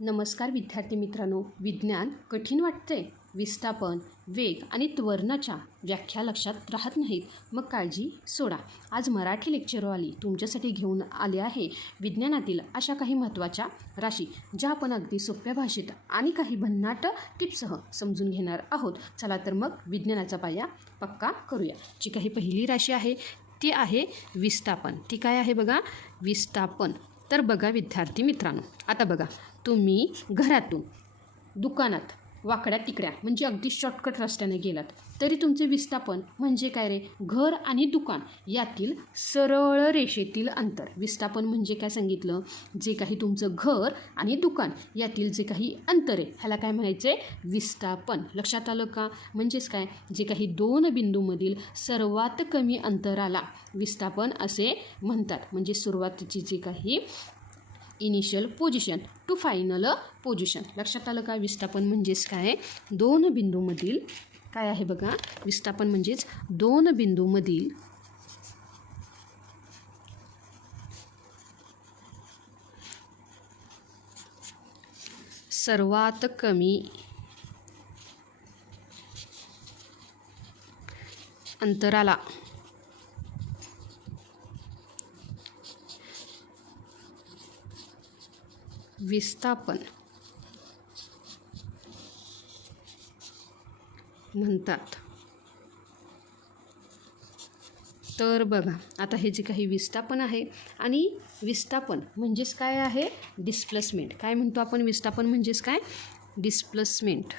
नमस्कार विद्यार्थी मित्रांनो, विज्ञान कठीण वाटते? विस्थापन, वेग आणि त्वरणाच्या व्याख्या लक्षात राहत नाहीत, मग काळजी सोडा. आज मराठी लेक्चरवाली तुमच्यासाठी घेऊन आले आहे विज्ञानातील अशा काही महत्त्वाच्या राशी, ज्या आपण अगदी सोप्या भाषेत आणि काही भन्नाट टिप्ससह समजून घेणार आहोत. चला तर मग विज्ञानाचा पाया पक्का करूया. जी काही पहिली राशी आहे ती आहे विस्थापन. ती काय आहे बघा? विस्थापन. तर बघा विद्यार्थी मित्रांनो, आता बघा, तुम्ही घरातून दुकानात वाकड्या तिकड्या म्हणजे अगदी शॉर्टकट रस्त्याने गेलात तरी तुमचे विस्थापन म्हणजे काय रे? घर आणि दुकान यातील सरळ रेषेतील अंतर. विस्थापन म्हणजे काय सांगितलं? जे काही तुमचं घर आणि दुकान यातील जे काही अंतर आहे ह्याला काय म्हणायचं आहे? विस्थापन. लक्षात आलं का? म्हणजेच काय? जे काही दोन बिंदूमधील सर्वात कमी अंतराला विस्थापन असे म्हणतात. म्हणजे सुरुवातीची जी काही initial position to final position. लक्षात आलं का? विस्थापन म्हणजेच काय? दोन बिंदूमधील काय आहे बघा? विस्थापन म्हणजेच दोन बिंदूमधील सर्वात कमी अंतराला विस्थापन म्हणतात. तर बघा, आता हे जे काही विस्थापन आहे आणि विस्थापन म्हणजेच काय आहे? डिस्प्लेसमेंट. काय म्हणतो आपण? विस्थापन म्हणजेच काय? डिस्प्लेसमेंट.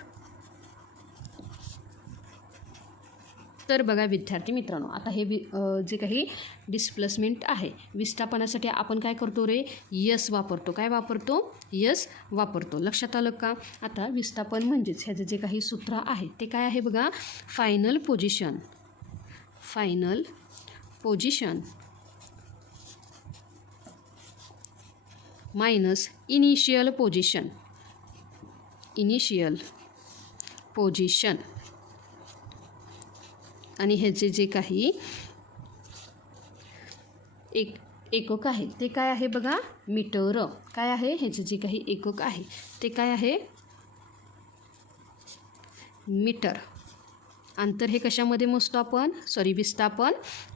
तर बघा विद्यार्थी मित्रांनो, आता हे जे काही डिस्प्लेसमेंट आहे विस्थापनासाठी आपण काय करतो रे? यस वापरतो. काय वापरतो? यस वापरतो. लक्षात आलं का? आता विस्थापन म्हणजेच ह्याचं जे काही सूत्र आहे ते काय आहे बघा? Final position. Final position minus initial position. Initial position. आणि ह्याचे जे काही एकक आहे ते काय आहे बघा? मीटर. काय आहे? ह्याचे जे काही एकक आहे ते काय आहे? मीटर. अंतर हे कशामध्ये मोजतो आपण?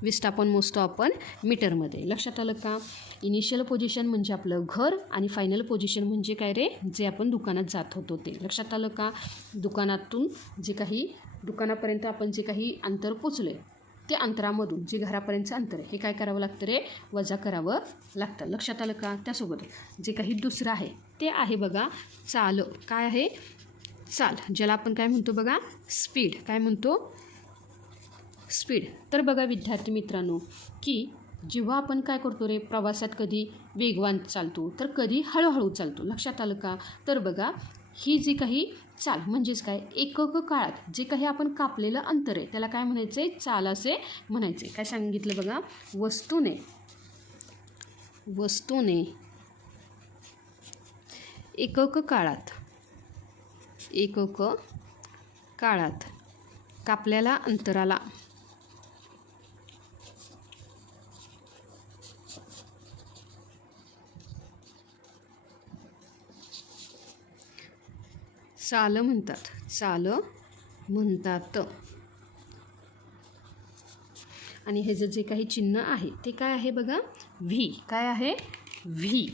विस्थापन मोजतो आपण मीटरमध्ये. लक्षात आलं का? इनिशियल पोझिशन म्हणजे आपलं घर आणि फायनल पोझिशन म्हणजे काय रे? जे आपण दुकानात जात होतो ते. लक्षात आलं का? दुकानातून जे काही दुकानापर्यंत आपण जे काही अंतर पोचले ते अंतरामधून जे घरापर्यंतचं अंतर आहे हे काय करावं लागतं रे? वजा करावं लागतं. लक्षात आलं का? त्यासोबत जे काही दुसरं आहे ते आहे बघा चाल. काय आहे? चाल. ज्याला आपण काय म्हणतो बघा? स्पीड. काय म्हणतो? स्पीड. तर बघा विद्यार्थी मित्रांनो, की जेव्हा आपण काय करतो रे? प्रवासात कधी वेगवान चालतो तर कधी हळूहळू चालतो. लक्षात आलं का? तर बघा, ही जी काही चाल म्हणजेच काय? एकक काळात जे काही आपण कापलेलं अंतर आहे त्याला काय म्हणायचं आहे? चाल असे म्हणायचे. काय सांगितलं बघा? वस्तूने एकक काळात कापलेल्या अंतराला चाल म्हणतात. आणि हे जे काही चिन्ह आहे ते काय आहे बघा? व्ही. काय आहे? व्ही.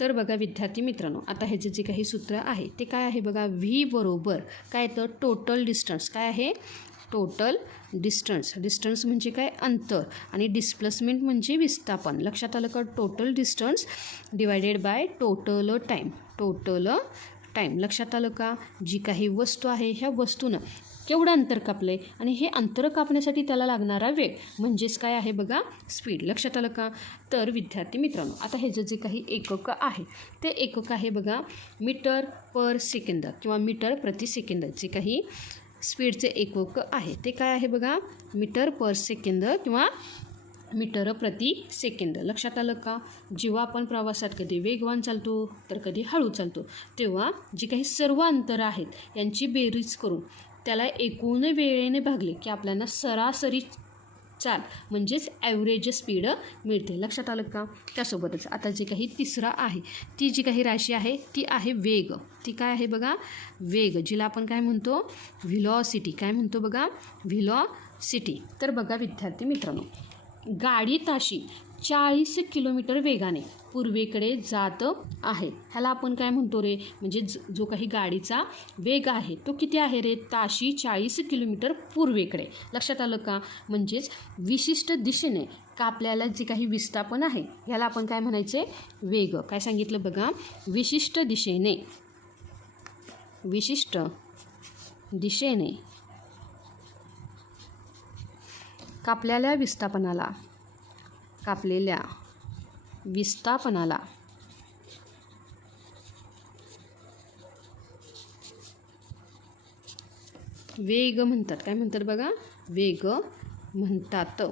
तर बघा विद्यार्थी मित्रांनो, आता हे जे काही सूत्र आहे ते काय आहे बघा? व्ही बरोबर काय? तर टोटल डिस्टन्स. काय आहे? Total distance. डिस्टन्स म्हणजे काय? अंतर. आणि डिस्प्लेसमेंट म्हणजे विस्थापन. लक्षात आलं का? Total distance divided by total time. लक्षात आलं का? जी काही वस्तू आहे ह्या वस्तूनं केवढं अंतर कापलं आहे आणि हे अंतर कापण्यासाठी त्याला लागणारा वेळ म्हणजेच काय आहे बघा? स्पीड. लक्षात आलं का? तर विद्यार्थी मित्रांनो, आता हे जे काही एकक आहे ते एकक आहे बघा मीटर पर सेकंद किंवा मीटर प्रति सेकंद. जे काही स्पीडचे एकक आहे ते काय आहे बघा? मीटर पर सेकंद किंवा मीटर प्रति सेकंद. लक्षात आलं का? जेव्हा आपण प्रवासात कधी वेगवान चालतो तर कधी हळू चालतो तेव्हा जी काही सर्व अंतर आहेत यांची बेरीज करून त्याला एकूण वेळेने भागले की आपल्याला सरासरी चाल म्हणजेच ॲव्हरेज स्पीड मिळते. लक्षात आलं का? त्यासोबतच आता जे काही तिसरा आहे, ती जी काही राशी आहे ती आहे वेग. ती काय आहे बघा? वेग, जिला आपण काय म्हणतो? व्हिलॉसिटी. काय म्हणतो बघा? व्हिलॉसिटी. तर बघा विद्यार्थी मित्रांनो, गाडी ताशी 40 किलोमीटर वेगाने पूर्वेकडे जात आहे. ह्याला आपण काय म्हणतो रे? म्हणजे जो काही गाडीचा वेग आहे तो किती आहे रे? ताशी 40 किलोमीटर पूर्वेकडे. लक्षात आलं का? म्हणजेच विशिष्ट दिशेने कापल्याला जे काही विस्थापन आहे ह्याला आपण काय म्हणायचे? वेग. काय सांगितलं बघा? विशिष्ट दिशेने कापलेल्या विस्थापनाला वेग म्हणतात. काय म्हणतात बघा? वेग म्हणतात.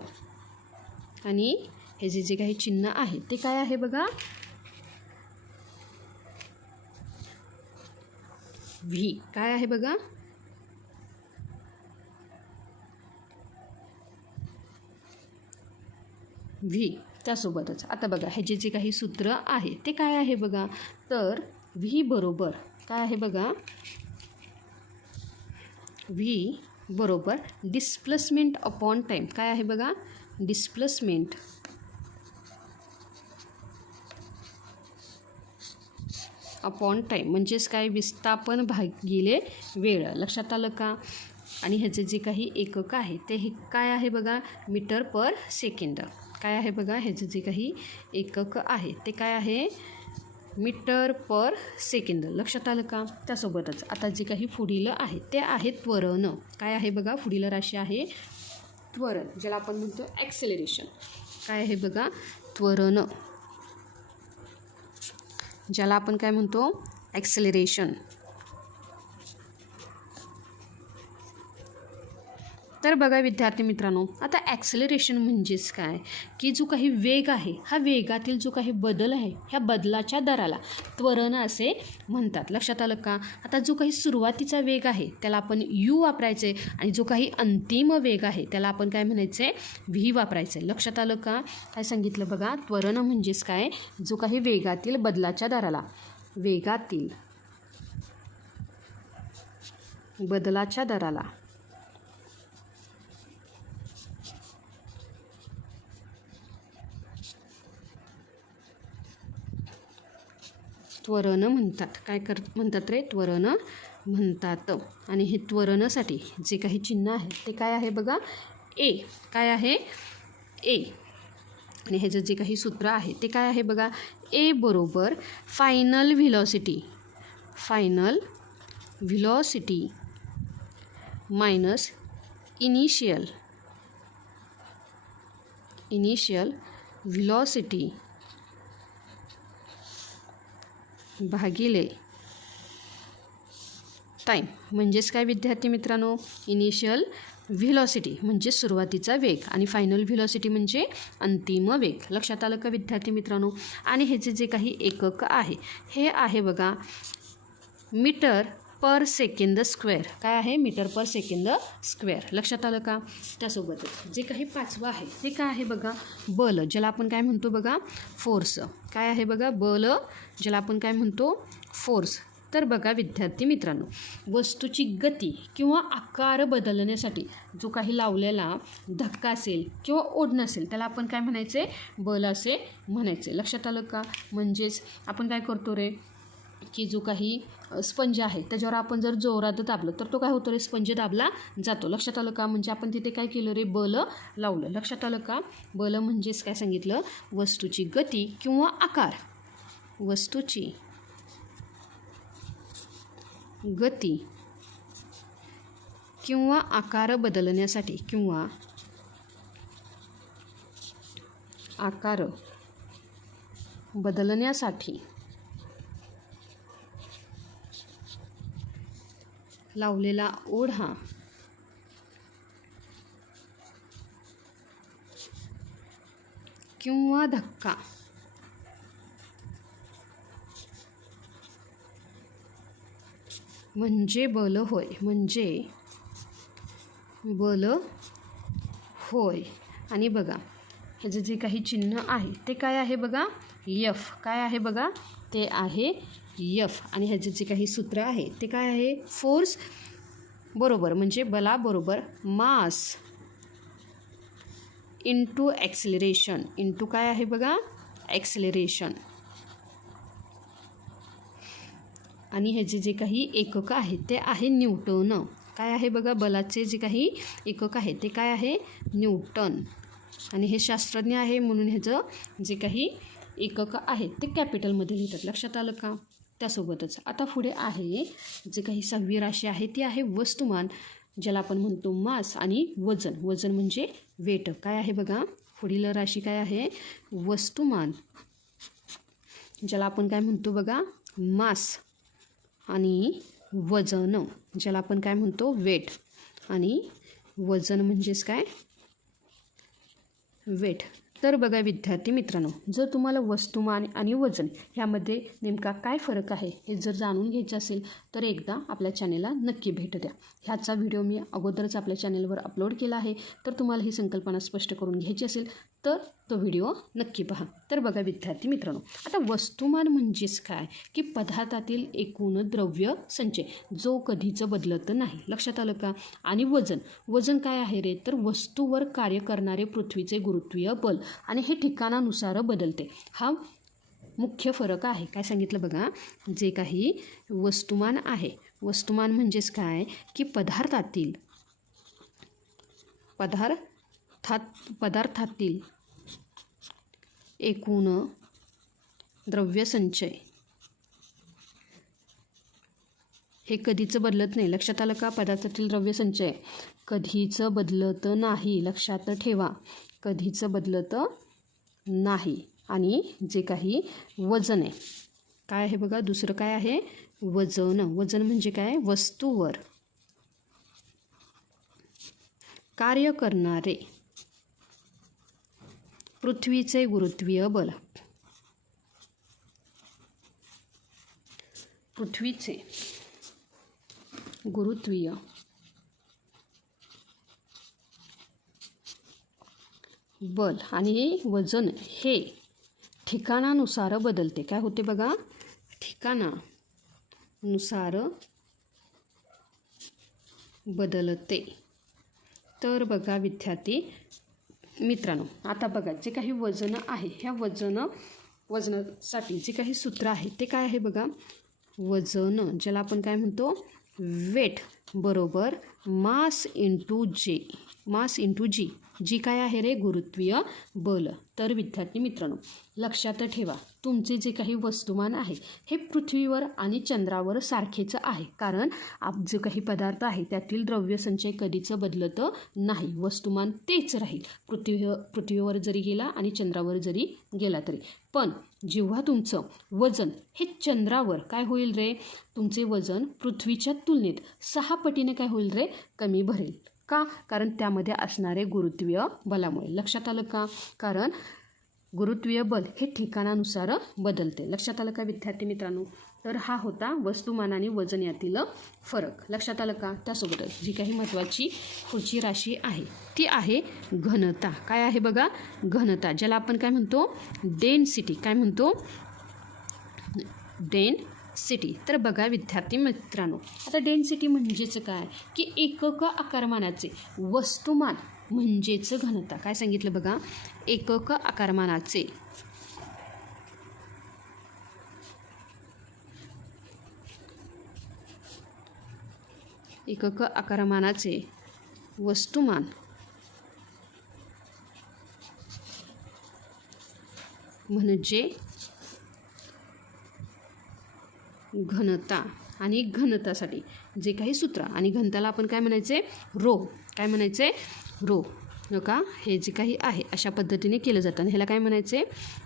आणि हे जे काही चिन्ह आहे ते काय आहे बघा? व्ही. काय आहे बघा? व्ही. त्यासोबतच आता बघा हे जे काही सूत्र आहे ते काय आहे बघा? तर व्ही बरोबर काय आहे बघा? व्ही बरोबर डिस्प्लेसमेंट अपॉन टाईम. काय आहे बघा? डिस्प्लेसमेंट अपॉन टाईम म्हणजेच काय? विस्थापन भागिले वेळ. लक्षात आलं का? आणि ह्याचे जे काही एकक आहे ते हे काय आहे बघा? Metre per second. काय आहे बघा? ह्याचे जे काही एकक आहे ते काय आहे? Metre per second. लक्षात आलं का? त्यासोबतच आता जे काही पुढील आहे ते आहे त्वरण. काय आहे बघा? पुढील राशी आहे त्वरण, ज्याला आपण म्हणतो ॲक्सेलरेशन. काय आहे बघा? त्वरण, ज्याला आपण काय म्हणतो? ॲक्सेलरेशन. तर बघा विद्यार्थी मित्रांनो, आता ॲक्सेलरेशन म्हणजेच काय? की जो काही वेग आहे हा वेगातील जो काही बदल आहे ह्या बदलाच्या दराला त्वरण असे म्हणतात. लक्षात आलं का? आता जो काही सुरुवातीचा वेग आहे त्याला आपण यू वापरायचे आणि जो काही अंतिम वेग आहे त्याला आपण काय म्हणायचे? व्ही वापरायचे. लक्षात आलं का? काय सांगितलं बघा? त्वरण म्हणजेच काय? जो काही वेगातील बदलाच्या दराला बदलाच्या दराला त्वरण म्हणतात. काय म्हणतात रे? त्वरण म्हणतात. आणि हे त्वरणासाठी जे काही चिन्ह आहे ते काय आहे बघा? ए. काय आहे? ए. आणि ह्याचं जे काही सूत्र आहे ते काय आहे बघा? ए बरोबर final velocity minus initial velocity भागिले टाईम. म्हणजेच काय विद्यार्थी मित्रांनो? इनिशियल व्हिलॉसिटी म्हणजे सुरुवातीचा वेग आणि फायनल व्हिलॉसिटी म्हणजे अंतिम वेग. लक्षात आलं का विद्यार्थी मित्रांनो? आणि ह्याचे जे काही एकक आहे हे आहे बघा मीटर पर सेकंद स्क्वेअर. काय आहे? Metre per second square. लक्षात आलं का? त्यासोबतच जे काही पाचवं आहे ते काय आहे बघा? बल, ज्याला आपण काय म्हणतो बघा? फोर्स. काय आहे बघा? बल, ज्याला आपण काय म्हणतो? फोर्स. तर बघा विद्यार्थी मित्रांनो, वस्तूची गती किंवा आकार बदलण्यासाठी जो काही लावलेला धक्का असेल किंवा ओढणं असेल त्याला आपण काय म्हणायचे? बल असे म्हणायचे. लक्षात आलं का? म्हणजेच आपण काय करतो रे? की जो काही स्पंज आहे त्याच्यावर आपण जर जोरात दाबलं तर तो काय होतो रे? स्पंज दाबला जातो. लक्षात आलं का? म्हणजे आपण तिथे काय केलं रे? बल लावलं. लक्षात आलं का? बल म्हणजेच काय सांगितलं? वस्तूची गती किंवा आकार. वस्तूची गती किंवा आकार बदलण्यासाठी लावलेला ओढा किंवा धक्का म्हणजे बल होय. आणि बघा ह्याचं जे काही चिन्ह आहे ते काय आहे बघा, एफ. काय आहे बघा, ते आहे एफ. आणि ह्याचे जे काही सूत्र आहे ते काय आहे, फोर्स बरोबर म्हणजे बलाबरोबर मास इंटू ॲक्सिलरेशन. इंटू काय आहे बघा, ॲक्सिलरेशन. आणि ह्याचे जे काही एकक आहे ते आहे न्यूटन. काय आहे बघा, बलाचे जे काही एकक आहे ते काय आहे, न्यूटन. आणि हे शास्त्रज्ञ आहे म्हणून ह्याचं जे काही एकक आहे ते कॅपिटलमध्ये लिहितात. लक्षात आलं का. त्यासोबतच आता पुढे आहे जे काही 6वी राशी आहे ती आहे वस्तुमान, ज्याला आपण म्हणतो मास आणि वजन. वजन म्हणजे वेट. काय आहे बघा, पुढील राशी काय आहे, वस्तुमान, ज्याला आपण काय म्हणतो बघा, मास. आणि वजन, ज्याला आपण काय म्हणतो, वेट. आणि वजन म्हणजेच काय, वेट. तर बघा विद्यार्थी मित्रांनो, जर तुम्हाला वस्तुमान आणि वजन ह्यामध्ये नेमका काय फरक आहे हे जर जाणून घ्यायचं असेल तर एकदा आपल्या चॅनेलला नक्की भेट द्या. ह्याचा व्हिडिओ मी अगोदरच आपल्या चॅनेलवर अपलोड केला आहे. तर तुम्हाला ही संकल्पना स्पष्ट करून घ्यायची असेल तर तो व्हिडिओ नक्की पहा. तर बघा विद्यार्थी मित्रांनो, आता वस्तुमान म्हणजेच काय की पदार्थातील एकूण द्रव्य संचय जो कधीच बदलत नाही. लक्षात आलं का. आणि वजन, वजन काय आहे रे, तर वस्तूवर कार्य करणारे पृथ्वीचे गुरुत्वीय बल आणि हे ठिकाणानुसार बदलते. हा मुख्य फरक आहे. काय सांगितलं बघा, जे काही वस्तुमान आहे, वस्तुमान म्हणजेच काय की पदार्थातील एकूण द्रव्यसंचय हे कधीच बदलत नाही. लक्षात आलं का. पदार्थातील द्रव्यसंचय कधीच बदलत नाही. लक्षात ठेवा, कधीच बदलत नाही. आणि जे काही वजन आहे, काय आहे बघा, दुसरं काय आहे, वजन. वजन म्हणजे काय, वस्तूवर कार्य करणारे पृथ्वीचे गुरुत्वीय बल. पृथ्वीचे गुरुत्वीय बल आणि वजन हे ठिकाणानुसार बदलते. काय होते बघा, ठिकाणानुसार बदलते. तर बघा विद्यार्थी मित्रांनो, आता बघा जे काही वजन आहे ह्या वजनासाठी जे काही सूत्र आहे ते काय आहे बघा, वजन ज्याला आपण काय म्हणतो, वेट बरोबर मास इंटू जी. जी काय आहे रे, गुरुत्वीय बल. तर विद्यार्थी मित्रांनो लक्षात ठेवा, तुमचे जे काही वस्तुमान आहे हे पृथ्वीवर आणि चंद्रावर सारखेच आहे. कारण जे काही पदार्थ आहे त्यातील द्रव्यसंचय कधीच बदलत नाही. वस्तुमान तेच राहील, पृथ्वीवर जरी गेला आणि चंद्रावर जरी गेला तरी. पण जेव्हा तुमचं वजन हे चंद्रावर काय होईल रे, तुमचे वजन पृथ्वीच्या तुलनेत 6 पटीने काय होईल रे, कमी भरेल. का, कारण त्यामध्ये असणारे गुरुत्वीय बलामुळे. लक्षात आलं का. कारण गुरुत्वीय बल हे ठिकाणानुसार बदलते. लक्षात आलं का विद्यार्थी मित्रांनो. तर हा होता वस्तुमान आणि वजन यातील फरक. लक्षात आलं का. त्यासोबतच जी काही महत्त्वाची पुढची राशी आहे ती आहे घनता. काय आहे बघा, घनता, ज्याला आपण काय म्हणतो, डेन्सिटी. काय म्हणतो, डेन्सिटी. तर बघा विद्यार्थी मित्रांनो, आता डेन्सिटी म्हणजेच काय की एकक आकारमानाचे वस्तुमान म्हणजेच घनता. काय सांगितलं बघा, एकक आकारमानाचे वस्तुमान म्हणजे घनता. आणि घनतासाठी जे काही सूत्र, आणि घनताला आपण काय म्हणायचे, रो. काय म्हणायचे, रो. का हे जे काही आहे अशा पद्धतीने केलं जातं आणि ह्याला काय म्हणायचे,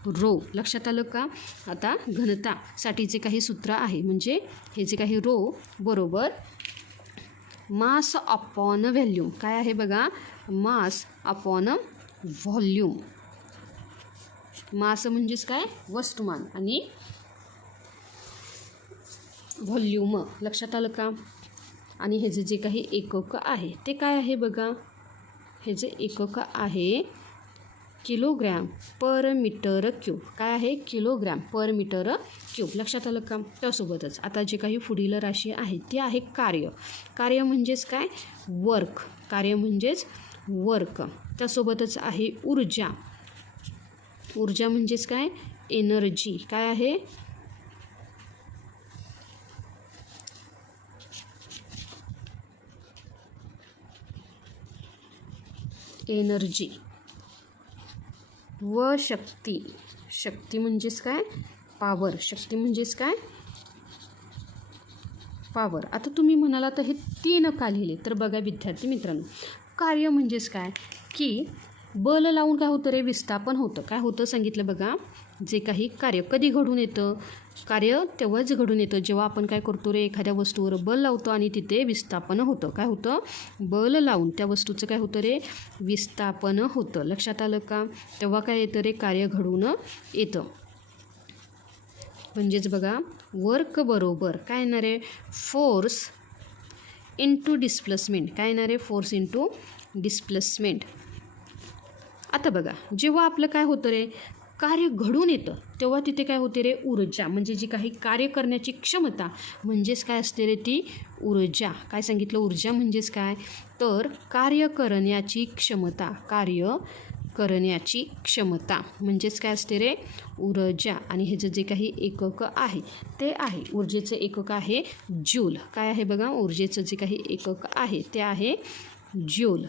रो. लक्षात आलं का. आता घनतासाठी जे काही सूत्र आहे म्हणजे हे जे काही रो बरोबर मास अपॉन व्हॉल्यूम. काय आहे बघा, मास अपॉन व्हॉल्यूम. मास म्हणजेच काय, वस्तुमान, आणि व्हॉल्यूम. लक्षात आलं का. आणि हे जे काही एकक आहे ते काय आहे बघा, हे जे एकक आहे किलोग्रॅम पर मीटर क्यूब. काय आहे? Kilogram per metre cube. लक्षात आलं का? त्यासोबतच आता जे काही पुढील राशी आहे ती आहे कार्य. कार्य म्हणजेच काय? वर्क. कार्य म्हणजेच वर्क. त्यासोबतच आहे ऊर्जा. ऊर्जा म्हणजेच काय? एनर्जी. काय आहे? एनर्जी. व शक्ती. शक्ती म्हणजेच काय? पॉवर. शक्ती म्हणजेच काय? पॉवर. आता तुम्ही म्हणाला तर हे 3 का लिहिले? तर बघा विद्यार्थी मित्रांनो, कार्य म्हणजेच काय की बल लावून काय होतं रे? विस्थापन होतं. काय होतं सांगितलं बघा. जे काही कार्य कधी घडून येतं? कार्य तेव्हाच घडून येतं जेव्हा आपण काय करतो रे? एखाद्या वस्तूवर बल लावतो आणि तिथे विस्थापन होतं. काय होतं? बल लावून त्या वस्तूचं काय होतं रे? विस्थापन होतं. लक्षात आलं का? तेव्हा काय येतं रे? कार्य घडून येतं. म्हणजेच बघा वर्क बरोबर काय येणार आहे? Force into displacement. काय येणार आहे? Force into displacement. आता बघा जेव्हा आपलं काय होतं रे? कार्य घडून येतं तेव्हा तिथे काय होते रे? ऊर्जा. म्हणजे जी काही कार्य करण्याची क्षमता म्हणजेच काय असते रे? ती ऊर्जा. काय सांगितलं? ऊर्जा म्हणजेच काय? तर कार्य करण्याची क्षमता. कार्य करण्याची क्षमता म्हणजेच काय असते रे? ऊर्जा. आणि ह्याचं जे काही एकक आहे ते आहे ऊर्जेचं एकक आहे जूल. काय आहे बघा? ऊर्जेचं जे काही एकक आहे ते आहे जूल.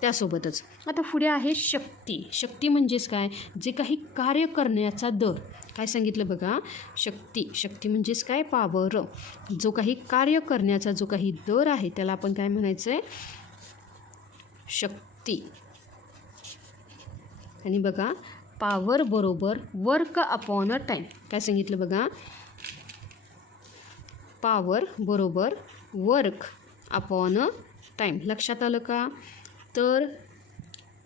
त्यासोबतच आता पुढे आहे शक्ती. शक्ती म्हणजेच काय? जे काही कार्य करण्याचा दर. काय सांगितलं बघा? शक्ती. शक्ती म्हणजेच काय? पॉवर. जो काही कार्य करण्याचा जो काही दर आहे त्याला आपण काय म्हणायचं आहे? शक्ती. आणि बघा पॉवर बरोबर वर्क अपॉन अ टाईम. काय सांगितलं बघा? पॉवर बरोबर वर्क अपॉन अ टाईम. लक्षात आलं का? तर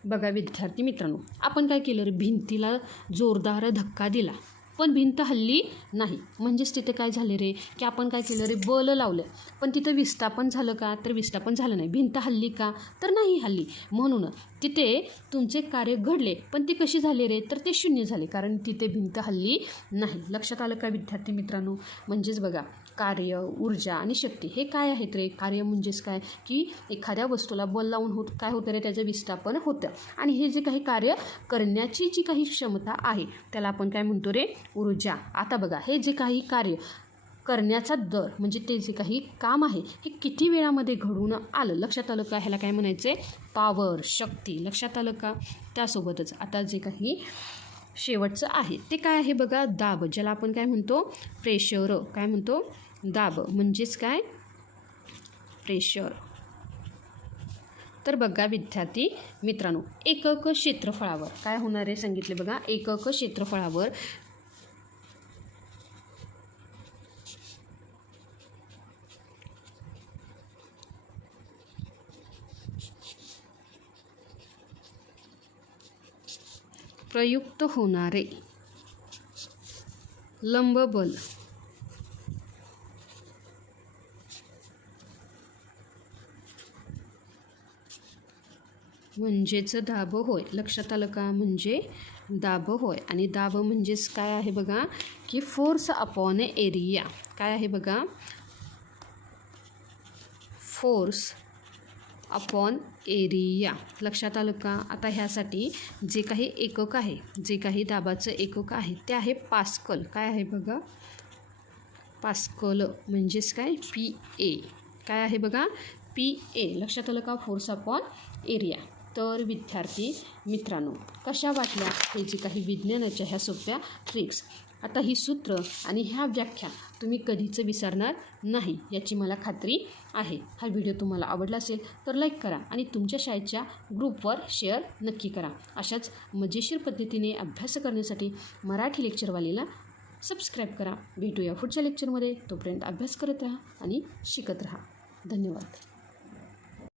बघा विद्यार्थी मित्रांनो, आपण काय केलं रे? भिंतीला जोरदार धक्का दिला पण भिंत हल्ली नाही. म्हणजेच तिथे काय झाले रे? की आपण काय केलं रे? बल लावलं पण तिथं विस्थापन झालं का? तर विस्थापन झालं नाही. भिंत हल्ली का? तर नाही हल्ली. म्हणून तिथे तुमचे कार्य घडले पण ते कशी झाले रे? तर ते शून्य झाले कारण तिथे भिंत हल्ली नाही. लक्षात आलं का विद्यार्थी मित्रांनो? म्हणजेच बघा कार्य, ऊर्जा आणि शक्ती हे काय आहेत रे? कार्य म्हणजेच काय की एखाद्या वस्तूला बल लावून काय होतं रे? त्याचं विस्थापन होतं. आणि हे जे काही कार्य करण्याची जी काही क्षमता आहे त्याला आपण काय म्हणतो रे? ऊर्जा. आता बघा हे जे काही कार्य करण्याचा दर म्हणजे ते जे काही काम आहे हे किती वेळामध्ये घडून आलं? लक्षात आलं का? ह्याला काय म्हणायचं आहे? पॉवर. शक्ती. लक्षात आलं का? त्यासोबतच आता जे काही शेवटचं आहे ते काय आहे बघा? दाब. ज्याला आपण काय म्हणतो? प्रेशर. काय म्हणतो? दाब म्हणजेच काय? प्रेशर. तर बघा विद्यार्थी मित्रांनो, एकक क्षेत्रफळावर काय होणार आहे सांगितले बघा. एकक क्षेत्रफळावर प्रयुक्त होणारे लंबबल म्हणजेच दाब होय. लक्षात आलं का? म्हणजे दाब होय. आणि दाब म्हणजेच काय आहे बघा की फोर्स अपॉन एरिया. काय आहे बघा? Force upon area. लक्षात आलं का? आता ह्यासाठी जे काही एकक आहे, जे काही दाबाचं एकक आहे ते आहे पास्कल. काय आहे बघा? पास्कल म्हणजेच काय? PA. काय आहे बघा? PA. लक्षात आलं का? Force upon area. तर विद्यार्थी मित्रांनो, कशा वाटल्या हे जे काही विज्ञानाच्या ह्या सोप्या ट्रिक्स? आता ही सूत्र आणि ह्या व्याख्या तुम्ही कधीच विसरणार नाही याची मला खात्री आहे. हा व्हिडिओ तुम्हाला आवडला असेल तर लाईक करा आणि तुमच्या शाळेच्या ग्रुपवर शेअर नक्की करा. अशाच मजेशीर पद्धतीने अभ्यास करण्यासाठी मराठी लेक्चरवालीला सबस्क्राईब करा. भेटूया पुढच्या लेक्चरमध्ये. तोपर्यंत अभ्यास करत राहा आणि शिकत राहा. धन्यवाद.